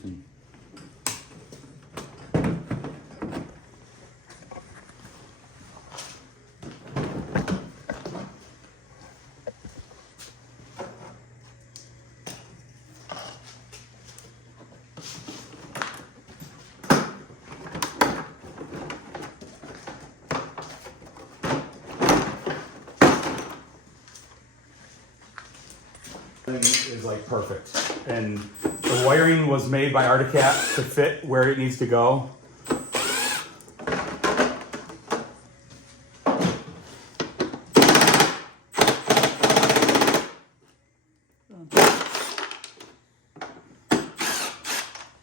can. Is like perfect, and the wiring was made by Articat to fit where it needs to go.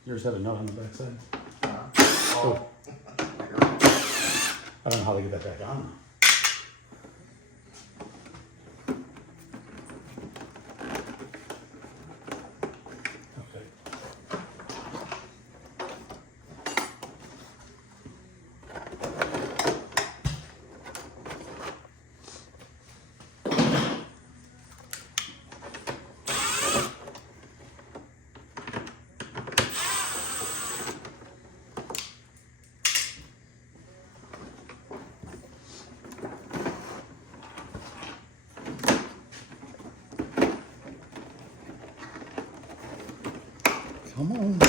Yours had a nut on the backside. Oh. I don't know how to get that back on. Come on.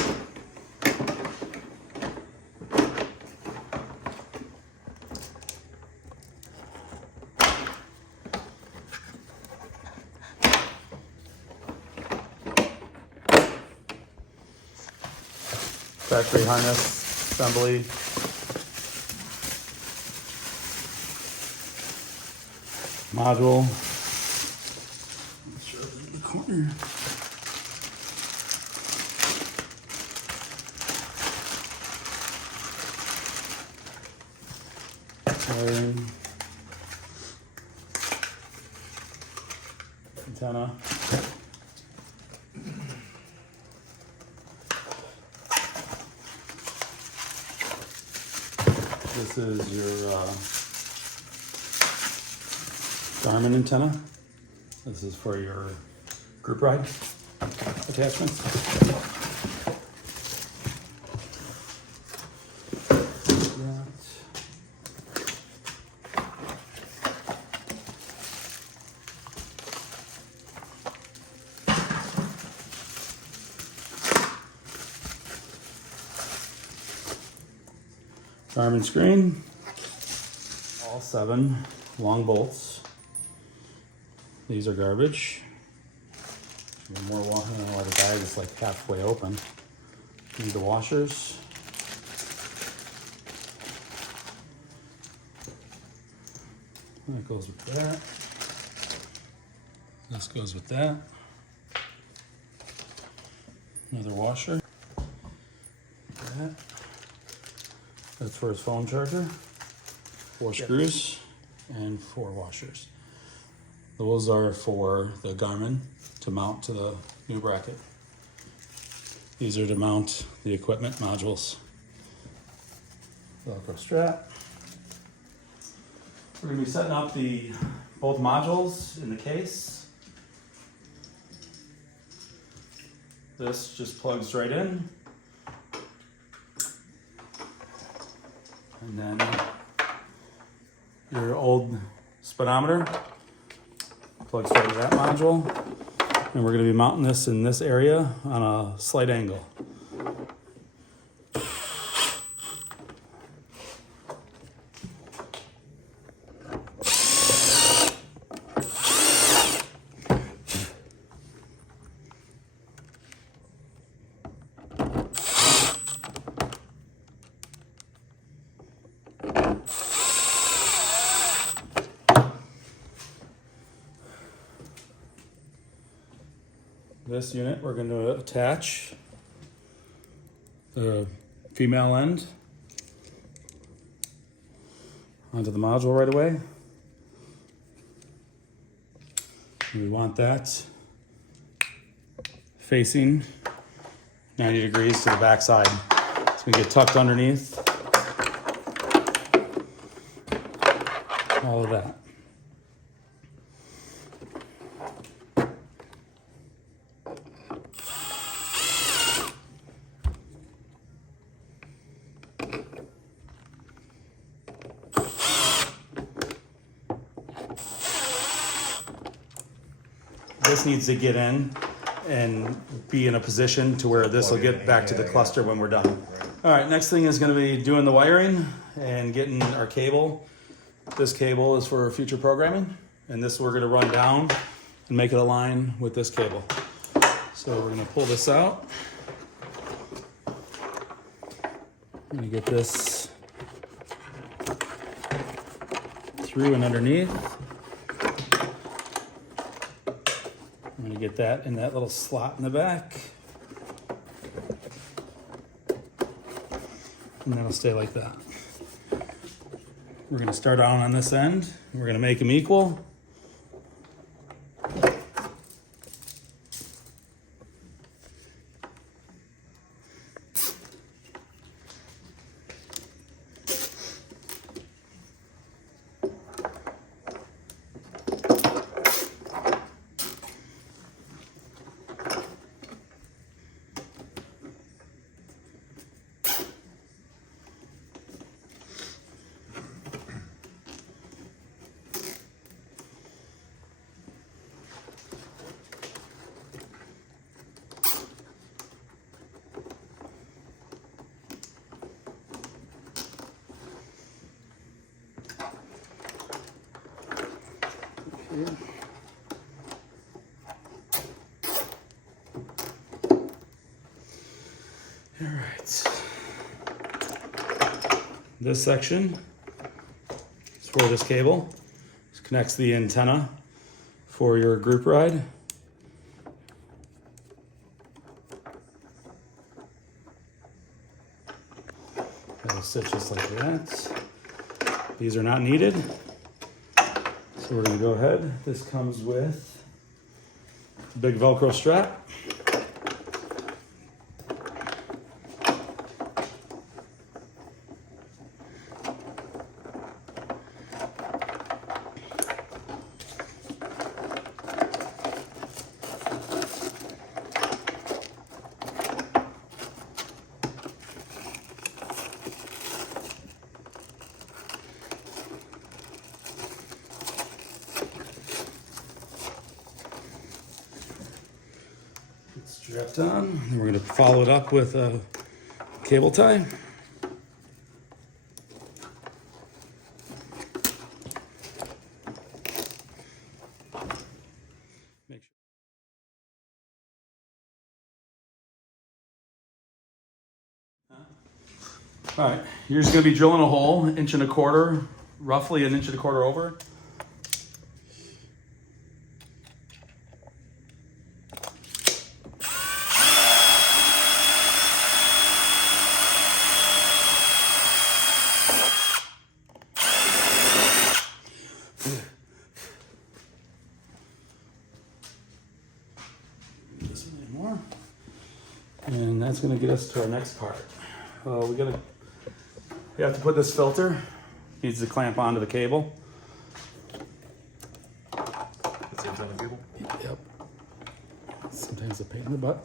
Factory harness assembly. Module. Let's show it in the corner. Antenna. This is your Garmin antenna. This is for your group ride attachments. Garmin screen, all 7 long bolts. These are garbage. More water, I don't know why the bag is like halfway open. Need the washers. That goes with that. This goes with that. Another washer. That. That's for his phone charger. 4 screws and 4 washers. Those are for the Garmin to mount to the new bracket. These are to mount the equipment modules. Velcro strap. We're going to be setting up both modules in the case. This just plugs right in. And then your old speedometer plugs right into that module. And we're going to be mounting this in this area on a slight angle. This unit we're going to attach the female end onto the module right away. And we want that facing 90 degrees to the back side. It's going to get tucked underneath. All of that. this needs to get in and be in a position to where this will get back to the cluster when we're done. All right, next thing is going to be doing the wiring and getting our cable. This cable is for future programming, and this we're going to run down and make it align with this cable. So we're going to pull this out. I'm going to get this through and underneath. I'm going to get that in that little slot in the back. And that'll stay like that. We're going to start out on this end. We're going to make them equal. All right. This section is for this cable. This connects the antenna for your group ride. That'll sit just like that. These are not needed. So we're going to go ahead. This comes with a big Velcro strap. Strapped on, and we're going to follow it up with a cable tie. Make sure. All right, you're just going to be drilling a hole, 1.25 inches, roughly 1.25 inches over. And that's going to get us to our next part. We have to put this filter. Needs to clamp onto the cable. The same time cable? Yep. Sometimes a pain in the butt.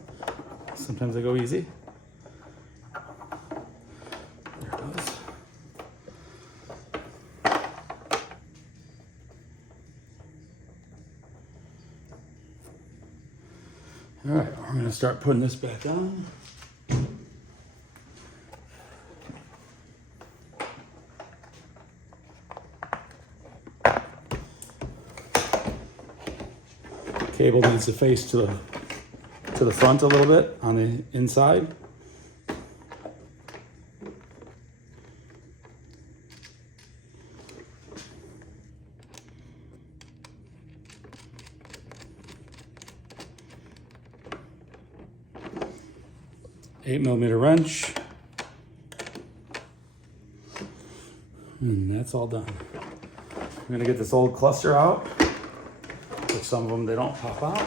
Sometimes they go easy. There it goes. All right, we're going to start putting this back on. Cable needs to face to the front a little bit on the inside. $8mm wrench, and that's all done. I'm gonna get this old cluster out, which some of them they don't pop out.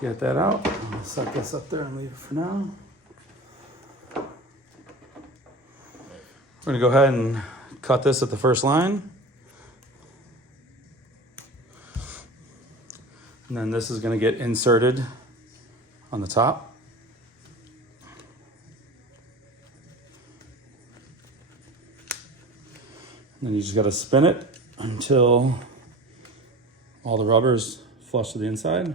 Get that out. I'll set this up there and leave it for now. We're gonna go ahead and cut this at the first line. And then this is gonna get inserted on the top. And then you just got to spin it until all the rubber is flush to the inside.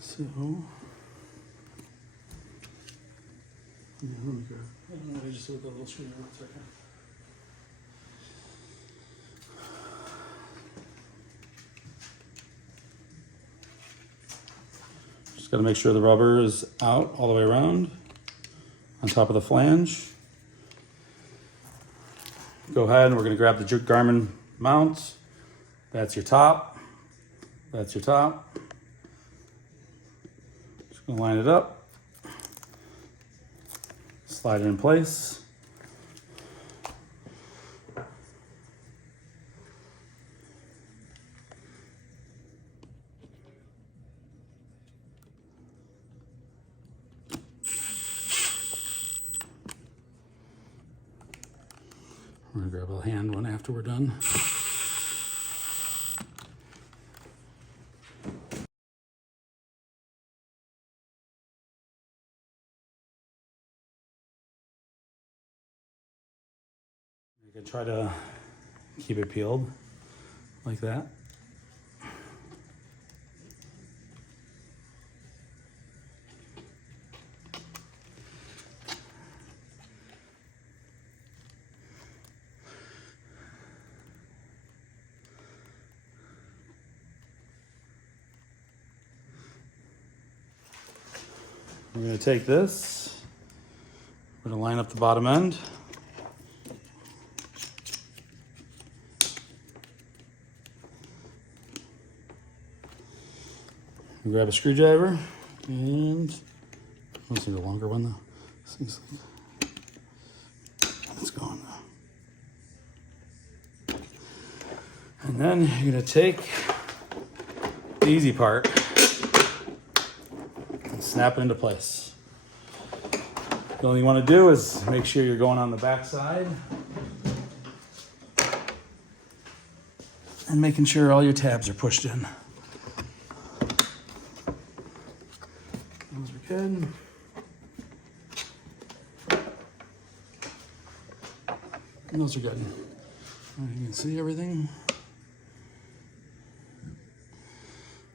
So, let me grab. I just look at a little screwdriver for a second. Just got to make sure the rubber is out all the way around on top of the flange. Go ahead and we're going to grab the Garmin mounts. That's your top. That's your top. Just going to line it up. Slide it in place. We're gonna grab a hand one after we're done. You can try to keep it peeled like that. We're going to take this, we're going to line up the bottom end. Grab a screwdriver and let's do a longer one though. Let's go on now. And then you're going to take the easy part and snap it into place. The only thing you want to do is make sure you're going on the back side and making sure all your tabs are pushed in. Those are good. And those are good. You can see everything.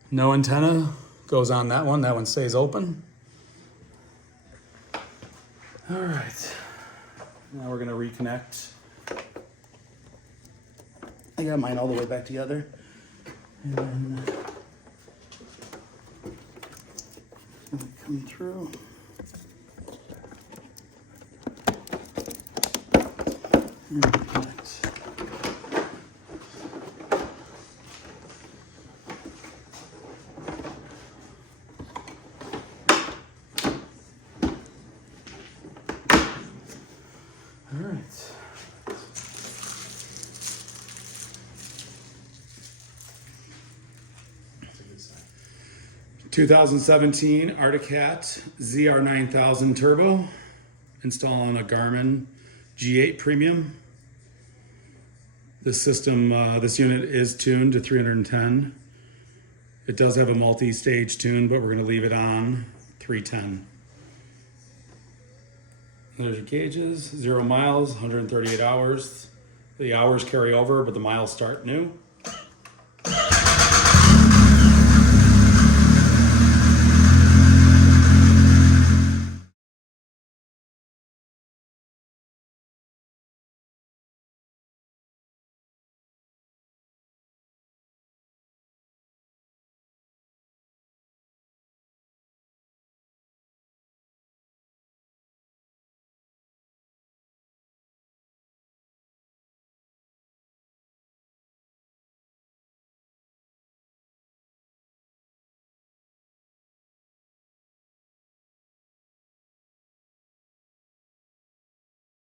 No antenna goes on that one. That one stays open. All right. Now we're gonna reconnect. I got mine all the way back together. And then come through. And reconnect. All right. 2017 Arctic Cat ZR9000 Turbo, install on a Garmin G8 Premium. This system, this unit is tuned to 310. It does have a multi-stage tune, but we're going to leave it on 310. There's your gauges, 0 miles, 138 hours. The hours carry over, but the miles start new.